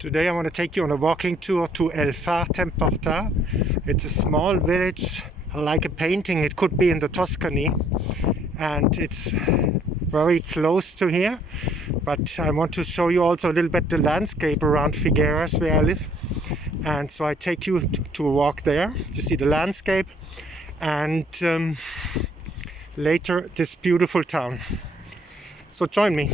Today I want to take you on a walking tour to El Far Temporta. It's a small village like a painting. It could be in the Tuscany, and it's very close to here. But I want to show you also a little bit the landscape around Figueras where I live. And so I take you to a walk there. You see the landscape and later this beautiful town. So join me.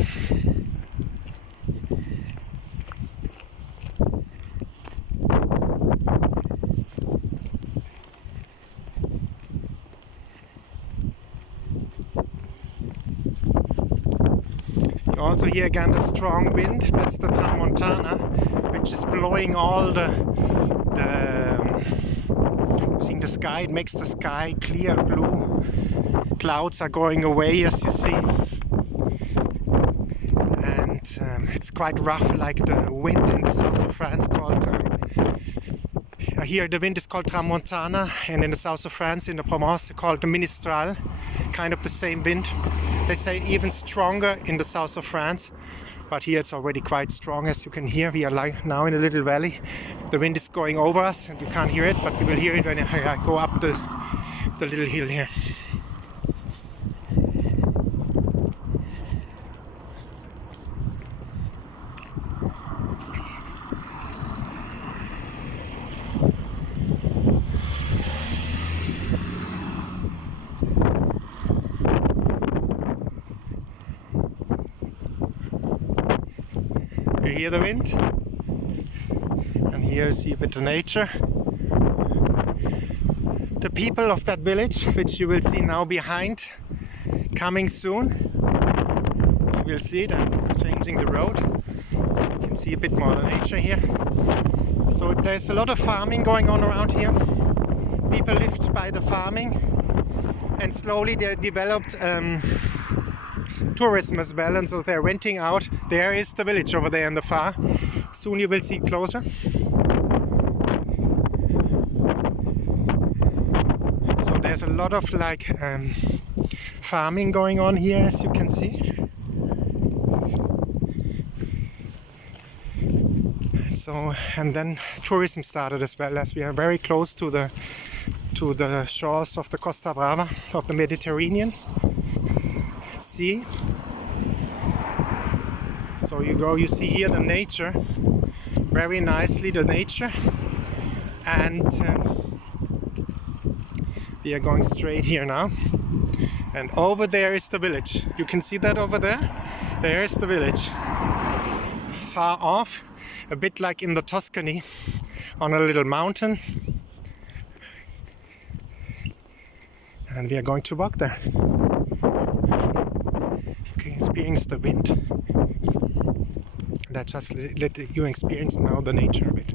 You also hear again the strong wind. That's the tramontana, which is blowing all seeing the sky. It makes the sky clear and blue. Clouds are going away, as you see, and it's quite rough, like the wind in the south of France called here the wind is called tramontana, and in the south of France, in the Provence, called the ministral, kind of the same wind. They say even stronger in the south of France, but here it's already quite strong, as you can hear. We are like now in a little valley. The wind is going over us and you can't hear it, but you will hear it when I go up the little hill here. You hear the wind, and here you see a bit of nature. The people of that village, which you will see now behind, coming soon. You will see it. I'm changing the road, so you can see a bit more of the nature here. So there's a lot of farming going on around here. People lived by the farming, and slowly they developed tourism as well, and so they're renting out. There is the village over there in the far. Soon you will see it closer. So there's a lot of like farming going on here, as you can see. So, and then tourism started as well, as we are very close to the shores of the Costa Brava, of the Mediterranean Sea. So you see here the nature, very nicely the nature, and we are going straight here now, and over there is the village. You can see that over there. There is the village, far off, a bit like in the Tuscany, on a little mountain, and we are going to walk there. You can experience the wind. Let's just let you experience now the nature of it.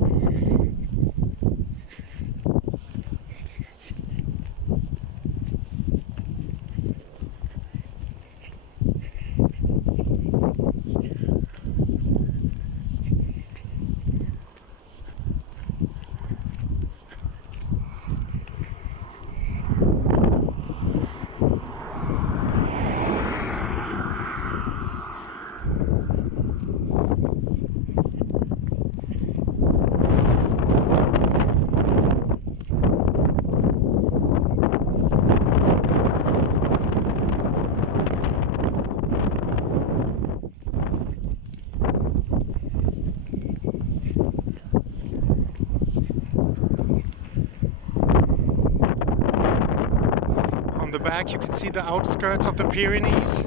The back you can see the outskirts of the Pyrenees.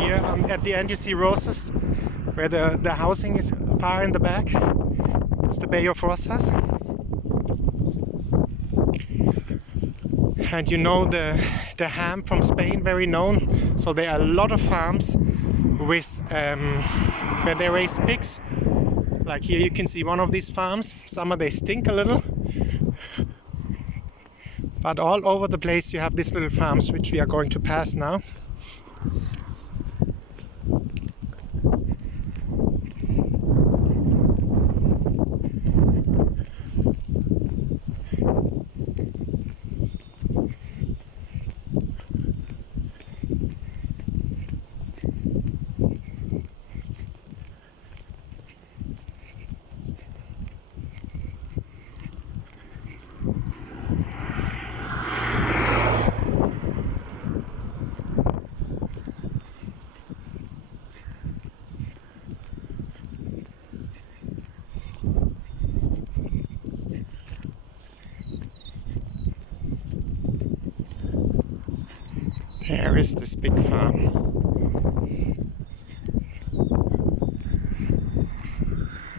Here at the end you see Roses, where the housing is far in the back. It's the Bay of Rosas. And you know the ham from Spain, very known. So there are a lot of farms with where they raise pigs. Like here you can see one of these farms. Some of they stink a little. But all over the place you have these little farms, which we are going to pass now. where is this big farm?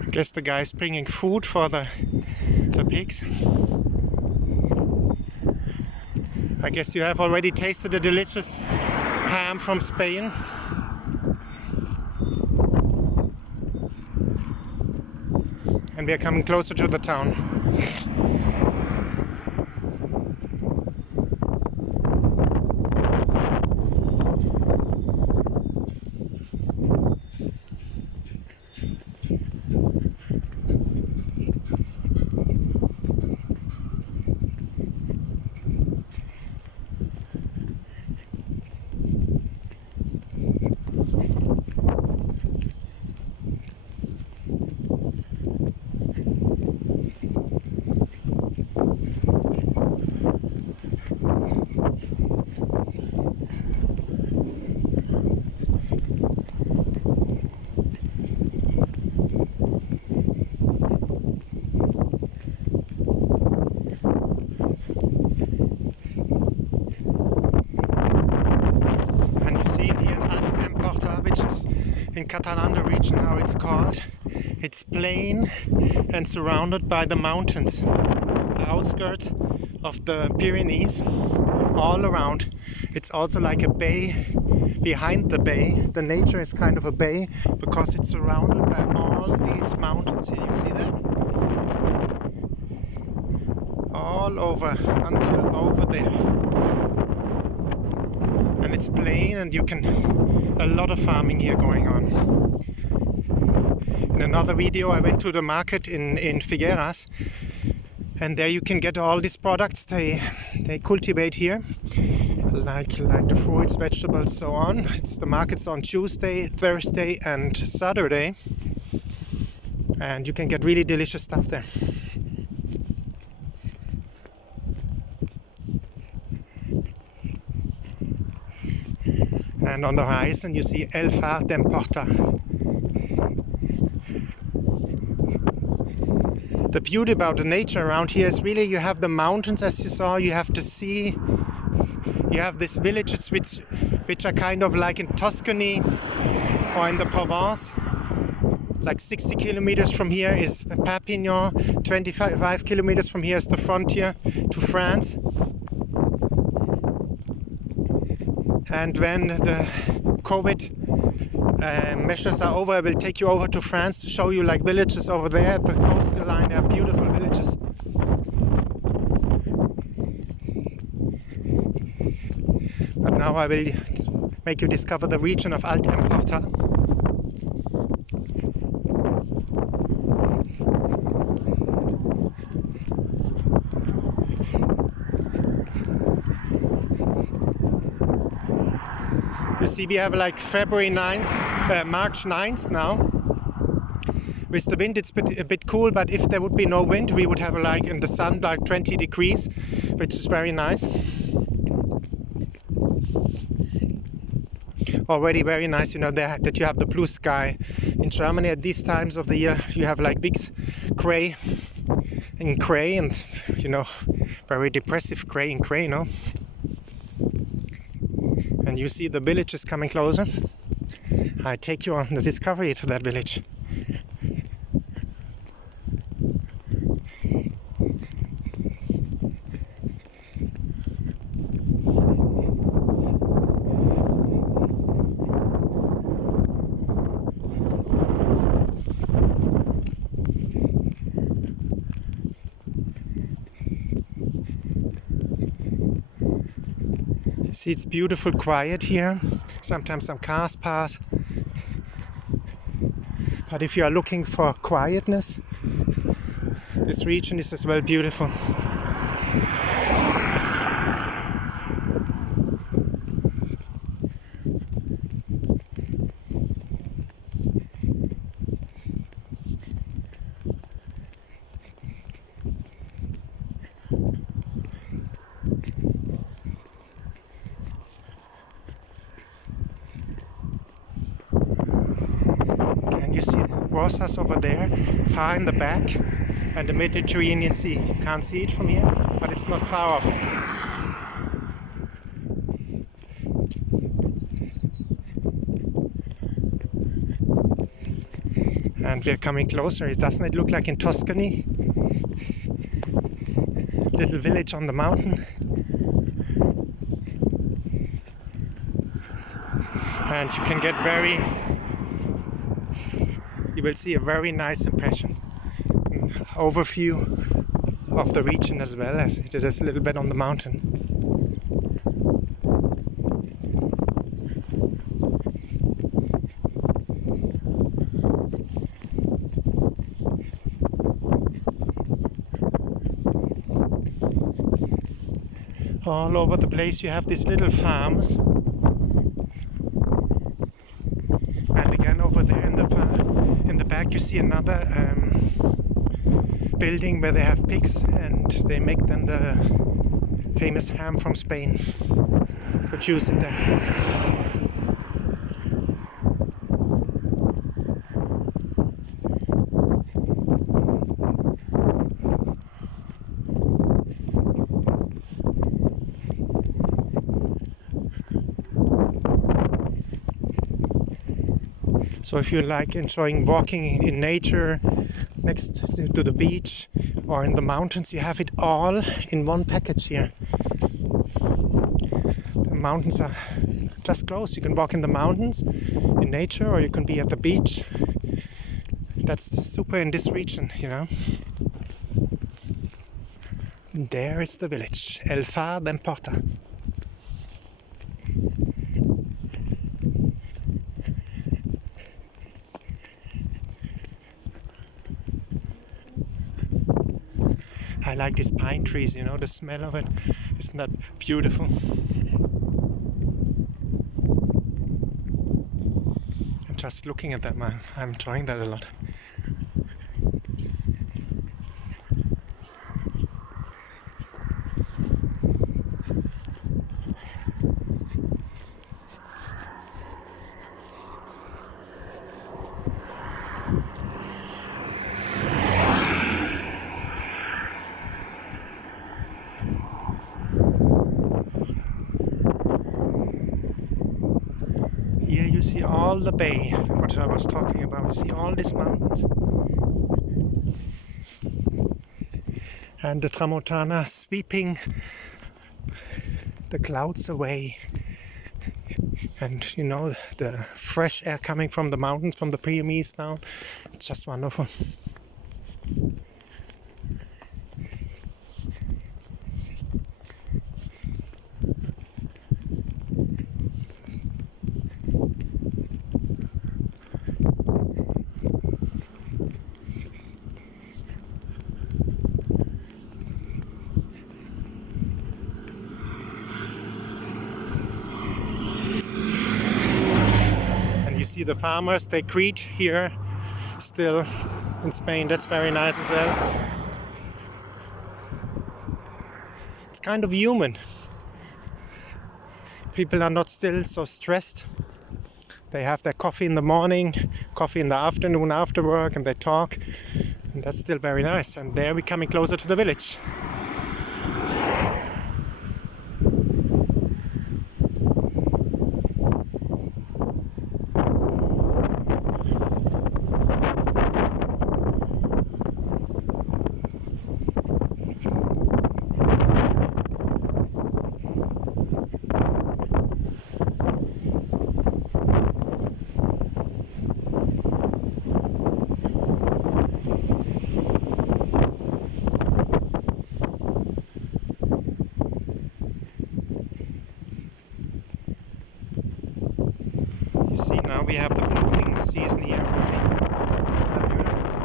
I guess the guy's bringing food for the pigs. I guess you have already tasted the delicious ham from Spain. And we are coming closer to the town. In Catalan, the region, how it's called. It's plain and surrounded by the mountains, the outskirts of the Pyrenees, all around. It's also like a bay. Behind the bay, the nature is kind of a bay because it's surrounded by all these mountains here. You see that? All over until over there. And it's plain, and you can a lot of farming here going on. In another video I went to the market in Figueras, and there you can get all these products they cultivate here, like the fruits, vegetables, so on. It's the markets on Tuesday, Thursday and Saturday, and you can get really delicious stuff there. And on the horizon you see El Far d'Empordà. The beauty about the nature around here is really you have the mountains, as you saw, you have the sea, you have these villages which are kind of like in Tuscany or in the Provence. Like 60 kilometers from here is Perpignan, 25 kilometers from here is the frontier to France. And when the COVID measures are over, I will take you over to France to show you like villages over there at the coastal line. They are beautiful villages. But now I will make you discover the region of Alt Empordà. You see, we have like February 9th, March 9th now. With the wind it's a bit cool, but if there would be no wind, we would have like in the sun like 20 degrees, which is very nice. Already very nice, you know, that you have the blue sky. In Germany at these times of the year, you have like big gray and you know, very depressive gray and gray, you know. And you see the village is coming closer. I take you on the discovery to that village. See, it's beautiful, quiet here. Sometimes some cars pass. But if you are looking for quietness, this region is as well beautiful. You see Rosas over there, far in the back, and the Mediterranean Sea. You can't see it from here, but it's not far off. And we're coming closer. Doesn't it look like in Tuscany? Little village on the mountain. And you can get you will see a very nice impression. Overview of the region as well as it is a little bit on the mountain. All over the place you have these little farms, and again over there in the back you see another building where they have pigs, and they make then the famous ham from Spain, produce it there. So if you like enjoying walking in nature next to the beach or in the mountains, you have it all in one package here. The mountains are just close. You can walk in the mountains in nature, or you can be at the beach. That's super in this region, you know. And there is the village, El Far d'Empordà. I like these pine trees, you know, the smell of it. Isn't that beautiful? And just looking at them, I'm enjoying that a lot. Here you see all the bay, what I was talking about. You see all these mountains. And the tramontana sweeping the clouds away. And you know, the fresh air coming from the mountains, from the Pyrenees down. It's just wonderful. You see the farmers, they greet here still in Spain. That's very nice as well. It's kind of human. People are not still so stressed. They have their coffee in the morning, coffee in the afternoon after work, and they talk. And that's still very nice. And there we're coming closer to the village. You see, now we have the blooming season here already. Isn't that beautiful?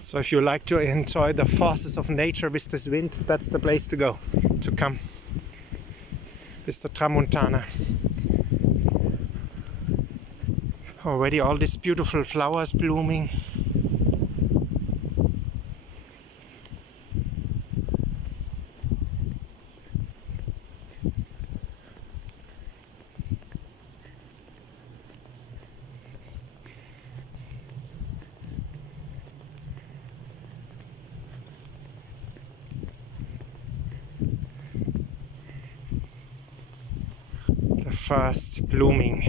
So if you like to enjoy the forces of nature with this wind, that's the place to go, to come. With the tramontana. Already all these beautiful flowers blooming. first blooming.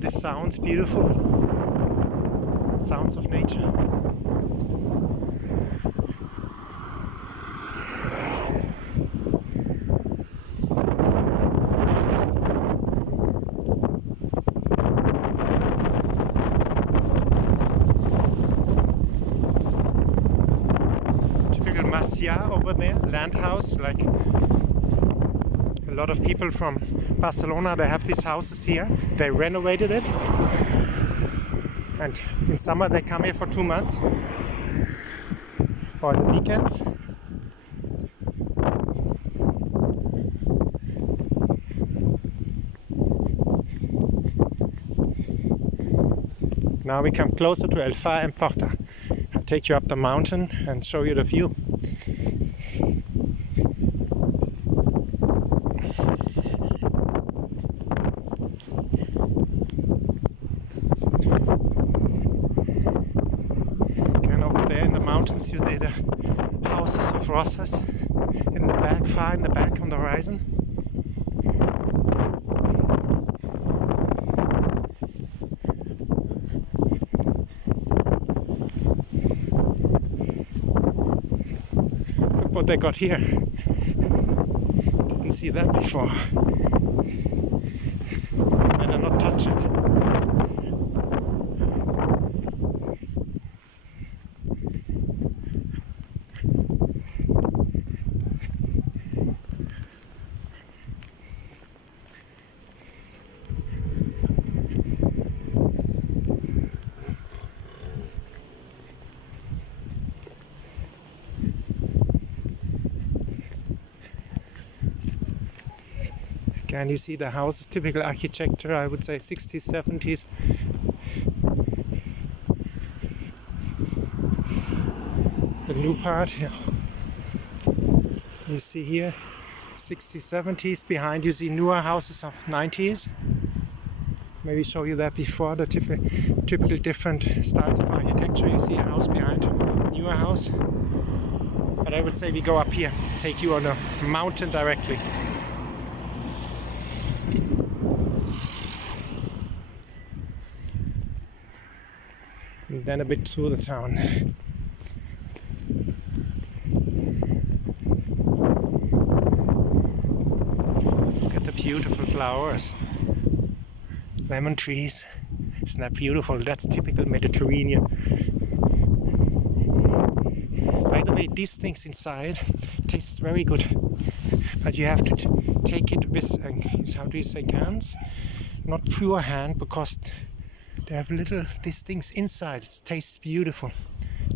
This sounds beautiful. Sounds of nature. Typical Masia over there, land house, like a lot of people from Barcelona, they have these houses here. They renovated it, and in summer they come here for 2 months or the weekends. Now we come closer to El Far and Porta. I'll take you up the mountain and show you the view. Mountains, you see the houses of Rosas in the back, far in the back on the horizon. Look what they got here. Didn't see that before. Better not touch it. And you see the houses, typical architecture, I would say 60s, 70s. The new part here, you see here 60s, 70s. Behind you see newer houses of 90s. Maybe show you that before, the typical different styles of architecture. You see a house behind, newer house. But I would say we go up here, take you on a mountain directly. And then a bit through the town. Look at the beautiful flowers. Lemon trees. Isn't that beautiful? That's typical Mediterranean. By the way, these things inside taste very good. But you have to take it with, how do you say, hands? Not pure hand, because they have these things inside. It tastes beautiful,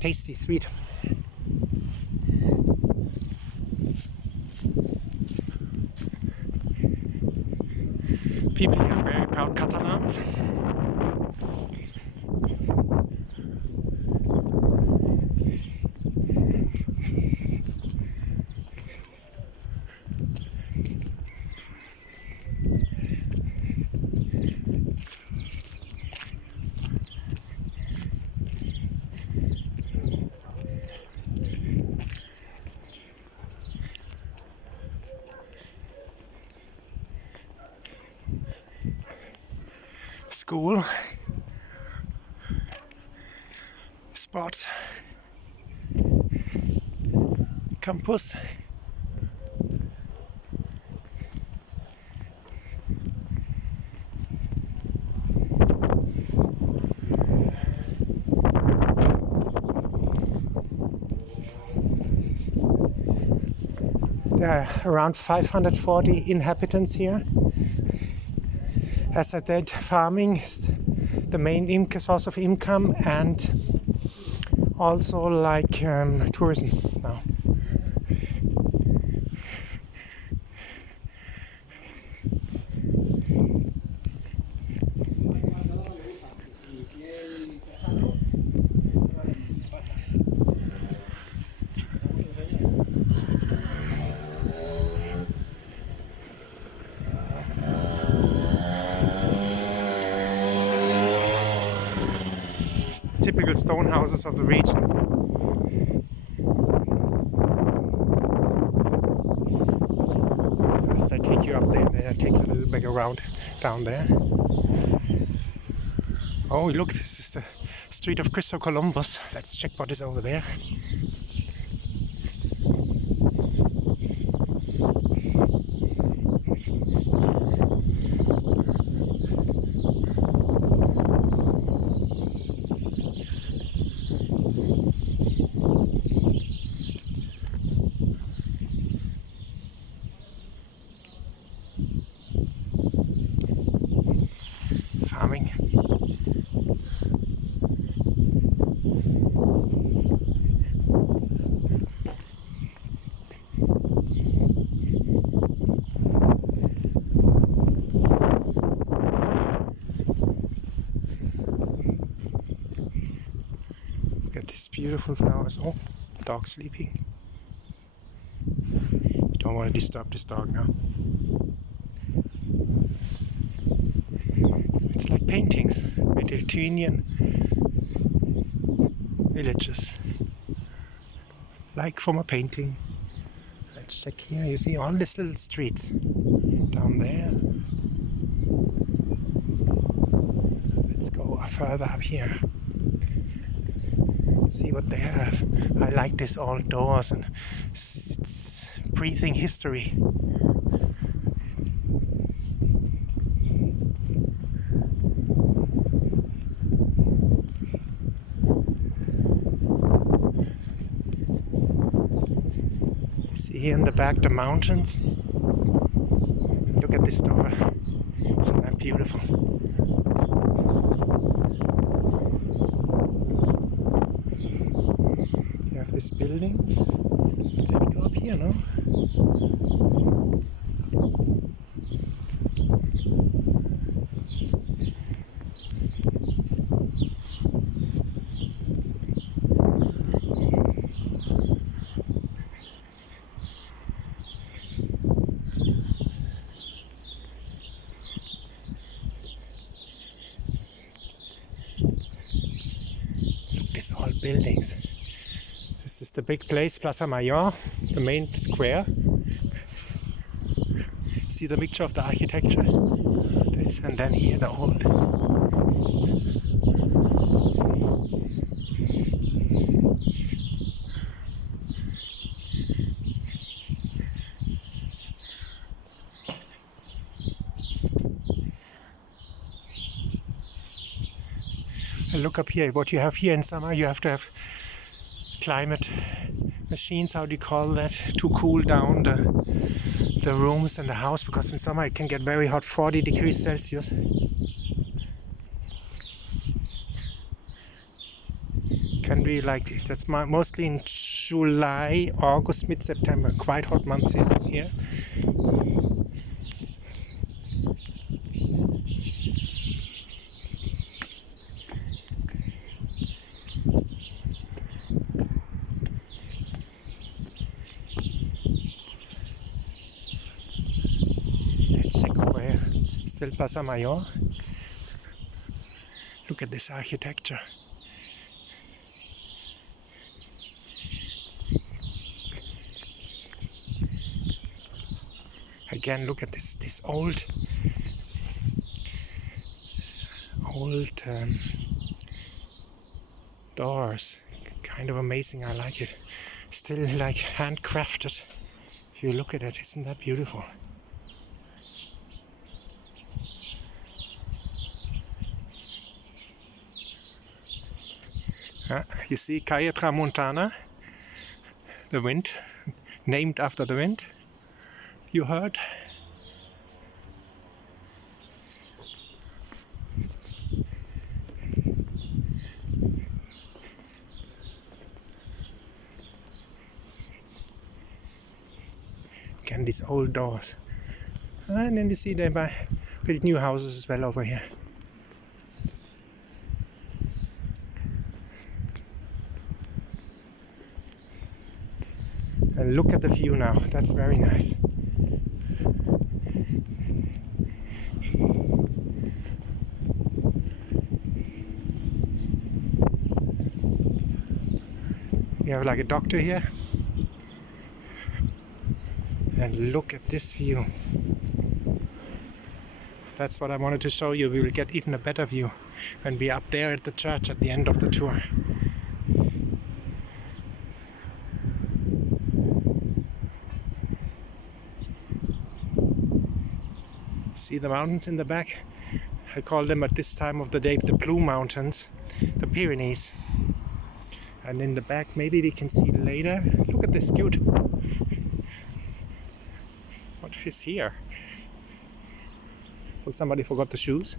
tasty, sweet. People here are very proud Catalans. School, spot, campus. There are around 540 inhabitants here. As I said, farming is the main source of income, and also like tourism now. Typical stone houses of the region. First I take you up there, then I take you a little bit around down there. Oh look, this is the street of Christopher Columbus. Let's check what is over there. Farming. Look at these beautiful flowers. Oh, dog sleeping. Don't want to disturb this dog now. It's like paintings, Mediterranean villages, like from a painting. Let's check here. You see all these little streets down there. Let's go further up here. See what they have. I like this all doors, and it's breathing history. See in the back the mountains. Look at this door. Isn't that beautiful? You have these buildings. Let's maybe go up here, no? These all buildings. This is the big place, Plaza Mayor, the main square. See the mixture of the architecture? This, and then here the old. And look up here, what you have here in summer, you have to have climate machines, how do you call that, to cool down the rooms and the house, because in summer it can get very hot, 40 degrees Celsius. Can be like, that's mostly in July, August, mid-September, quite hot months here. Let's check over here. Still Plaza Mayor. Look at this architecture. Again, look at this old doors. Kind of amazing. I like it. Still like handcrafted. If you look at it, isn't that beautiful? You see Calle Tramontana, the wind, named after the wind. You heard? again, these old doors. And then you see they built new houses as well over here. And look at the view now, that's very nice. We have like a doctor here. And look at this view. That's what I wanted to show you. We will get even a better view when we are up there at the church at the end of the tour. See the mountains in the back? I call them at this time of the day the Blue Mountains, the Pyrenees. And in the back, maybe we can see later. Look at this cute. What is here? Look, somebody forgot the shoes.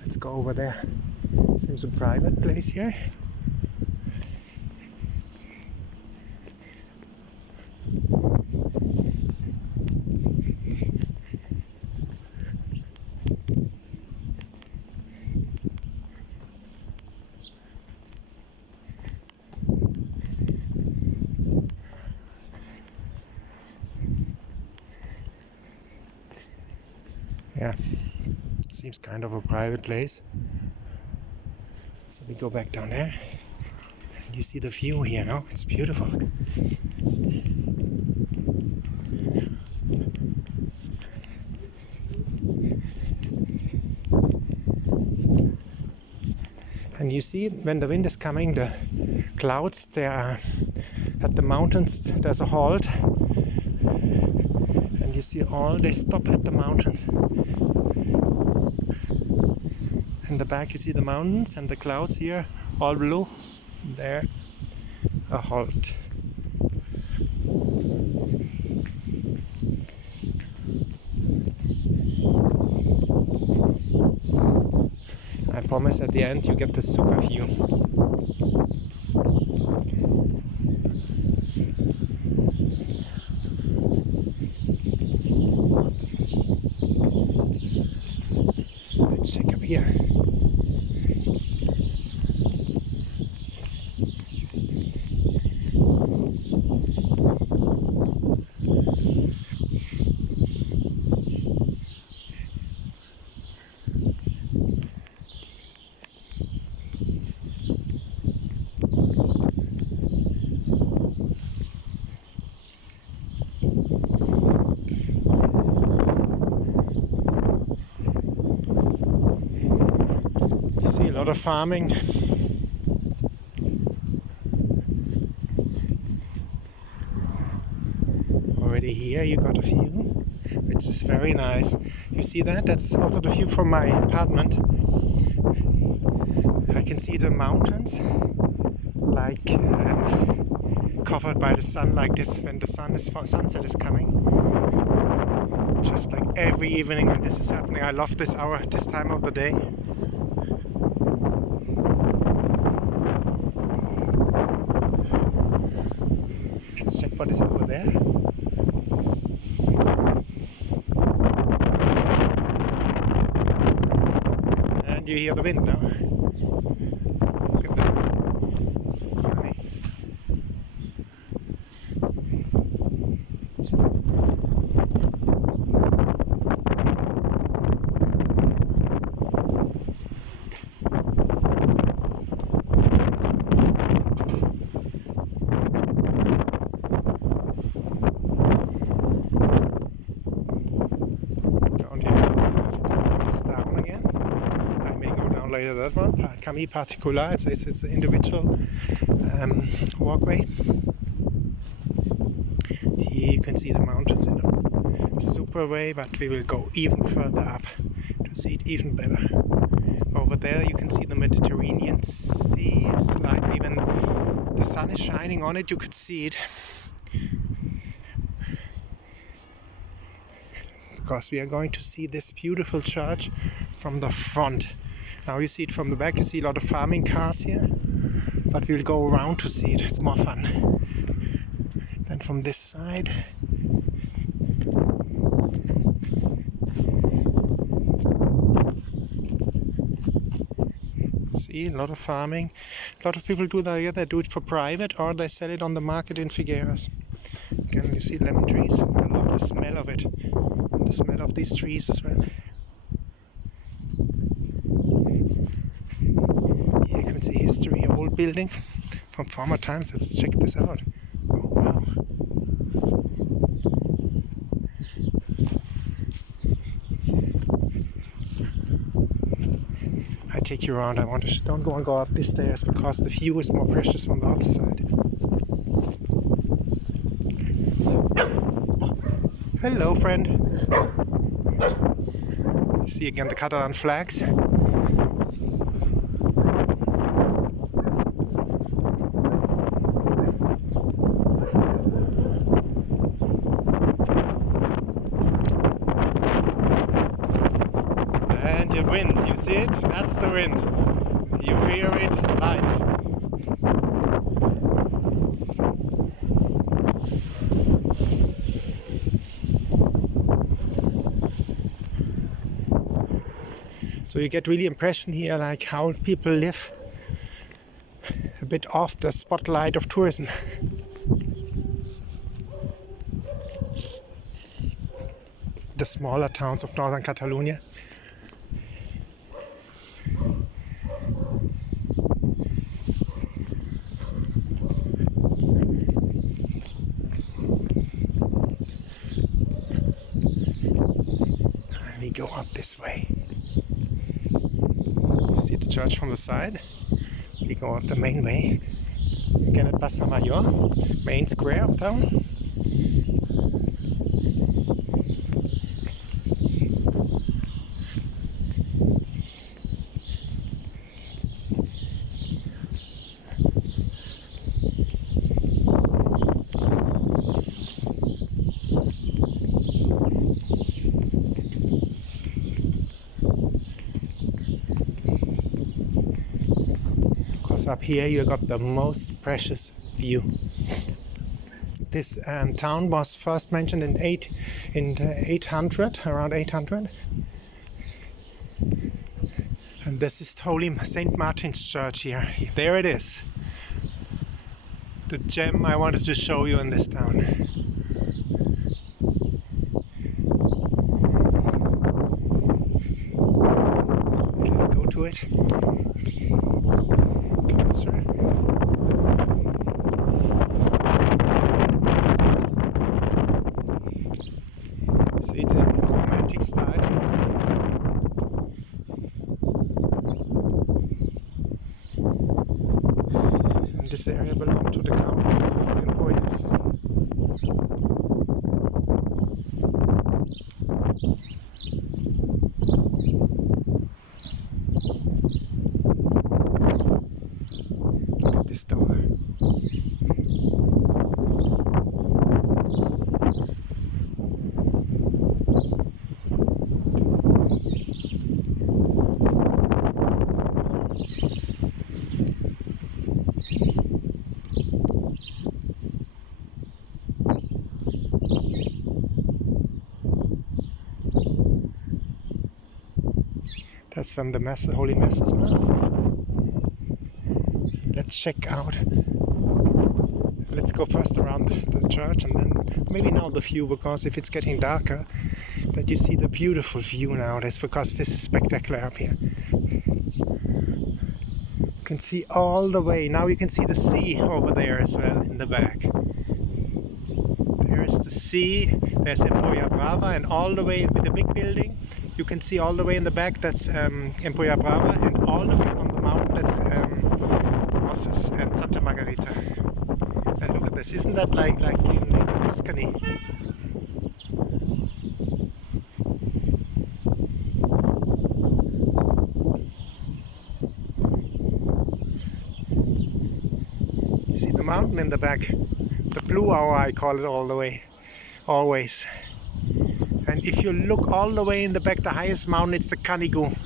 Let's go over there. Seems a private place here. Yeah, seems kind of a private place. So we go back down there. And you see the view here, no? It's beautiful. And you see when the wind is coming, the clouds, they are at the mountains, there's a halt. And you see they stop at the mountains. In the back you see the mountains and the clouds here, all blue. There, a halt. I promise at the end you get the super view. Let's check up here. See a lot of farming. Already here you got a view, which is very nice. You see that? That's also the view from my apartment. I can see the mountains like covered by the sun like this when the sunset is coming. Just like every evening when this is happening. I love this hour, this time of the day. Let's check what is over there. And you hear the wind now. Look at that. Funny. Down again. I may go down later that one. Camille Particular, it's an individual walkway. Here you can see the mountains in a super way, but we will go even further up to see it even better. Over there you can see the Mediterranean Sea slightly. When the sun is shining on it, you could see it. Because we are going to see this beautiful church from the front. Now you see it from the back, you see a lot of farming cars here, but we'll go around to see it, it's more fun. Then from this side, see a lot of farming. A lot of people do that here, they do it for private or they sell it on the market in Figueras. Again, you see lemon trees, I love the smell of it, and the smell of these trees as well. Here you can see history, old building from former times. Let's check this out. Oh wow. I take you around. Don't go up these stairs because the view is more precious from the other side. Hello, friend. See again the Catalan flags. And the wind, you see it? That's the wind. You hear it live. So you get really impression here like how people live a bit off the spotlight of tourism. The smaller towns of northern Catalonia. And we go up this way. See the church from the side. We go up the main way. Again at Plaza Mayor, main square of town. Up here you got the most precious view. This town was first mentioned in 800, around 800, and this is Holy Saint Martin's Church here. There it is, the gem I wanted to show you in this town. Let's go to it. Closer. See it in romantic style. It was built. And this area belonged to the Count of Emporias. Look at this door. That's when the Mass, Holy Mass as well. Let's check out. Let's go first around the church and then maybe now the view, because if it's getting darker, that you see the beautiful view now. That's because this is spectacular up here. You can see all the way. Now you can see the sea over there as well in the back. There's the sea. There's Costa Brava, and all the way with the big building. You can see all the way in the back, that's Costa Brava, and all the way on the mountain, that's Rosses and Santa Margarita. And look at this, isn't that like in Tuscany? You see the mountain in the back, the blue hour I call it all the way, always. And if you look all the way in the back, the highest mountain, it's the Canigou.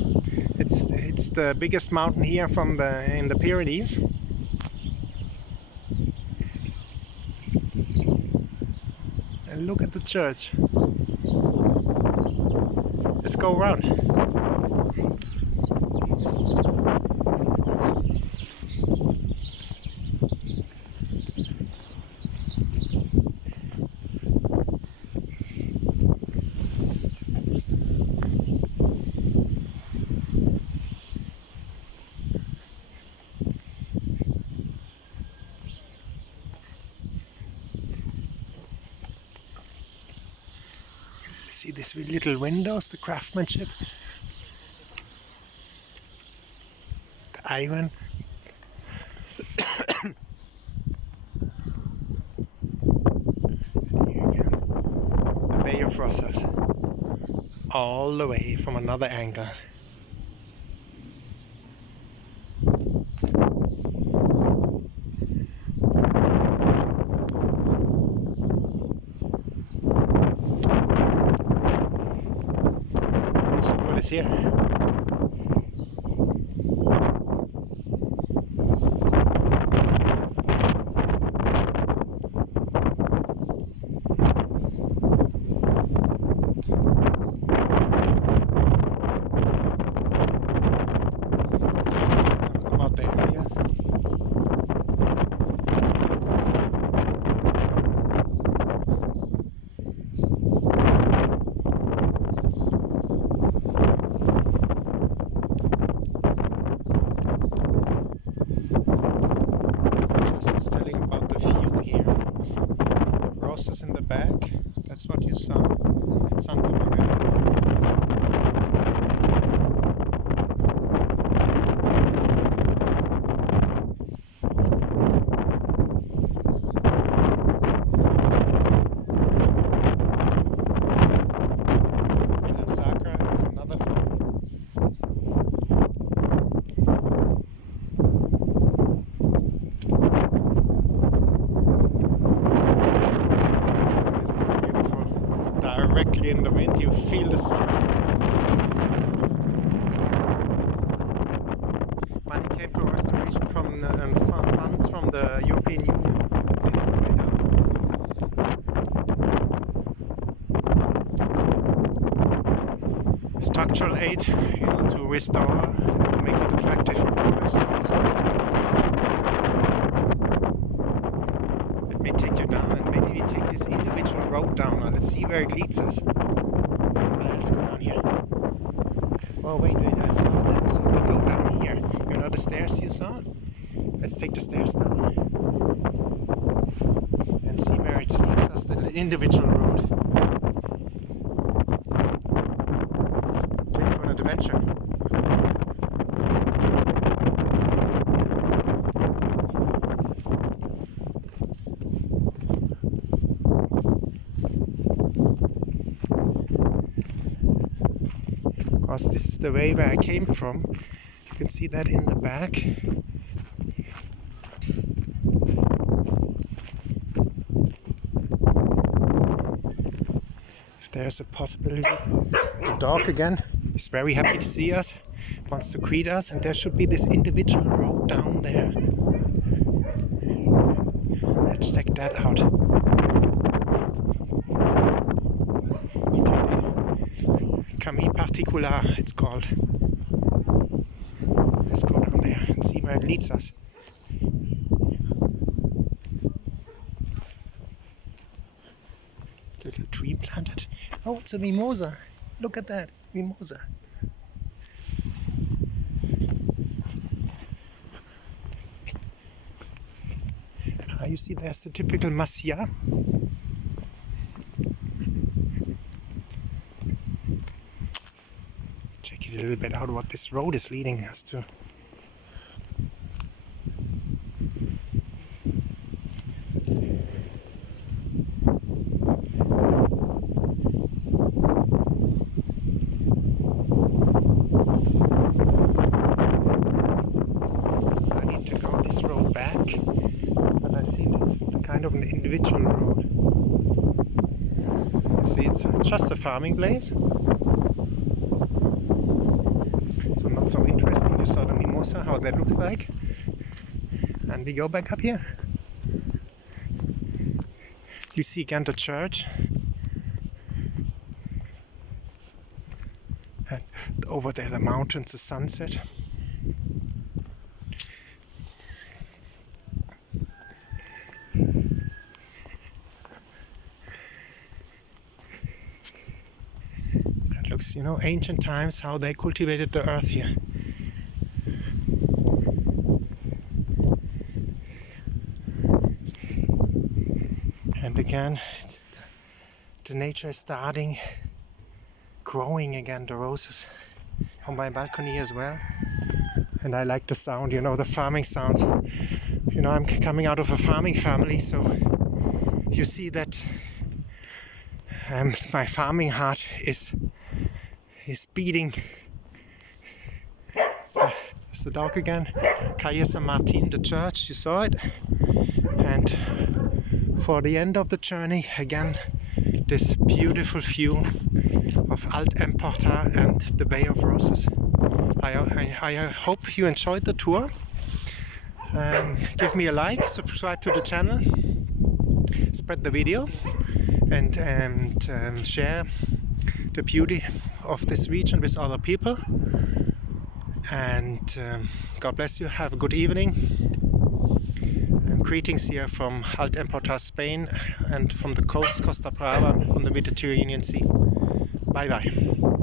It's the biggest mountain here in the Pyrenees. And look at the church. Let's go around. See these little windows, the craftsmanship, the iron. And here again, the Bay of Rosas, all the way from another angle. Let's see what is here. About the area. Just telling about the view here. Roses in the back, that's what you saw. Santa Margarita. Is another Isn't that beautiful? Directly in the wind, you feel the stream. Money came to restoration from and funds from the European Union. You can see it on the way down. Structural aid, to restore, to make it attractive for tourists also. Let me take you down, and maybe we take this individual road down now. Let's see where it leads us. Let's go down here. Oh wait, I saw there was we go down here. You know the stairs you saw? Let's take the stairs down and see where it leads us, the individual road. Adventure. Because this is the way where I came from. You can see that in the back. If there's a possibility, the dog again. He's very happy to see us, wants to greet us, and there should be this individual road down there. Let's check that out. Camille Particular, it's called. Let's go down there and see where it leads us. Little tree planted. Oh, it's a mimosa. Look at that. Mimosa. You see there's the typical Masia. Check it a little bit out what this road is leading us to. Of an individual road. You see, it's just a farming place, so not so interesting. You saw the mimosa, how that looks like. And we go back up here. You see again the church. And over there the mountains, the sunset. It looks, you know, ancient times, how they cultivated the earth here. And again, the nature is starting growing again, the roses on my balcony as well. And I like the sound, you know, the farming sounds. You know, I'm coming out of a farming family, so you see that my farming heart is beating. There's the dog again. Calle San Martin, the church, you saw it. And for the end of the journey, again, this beautiful view of Alt Emporta and the Bay of Roses. I hope you enjoyed the tour. Give me a like, subscribe to the channel, spread the video, and share the beauty of this region with other people. And God bless you. Have a good evening. Greetings here from Alt Emporta, Spain, and from the coast, Costa Brava, from the Mediterranean Sea. Bye bye.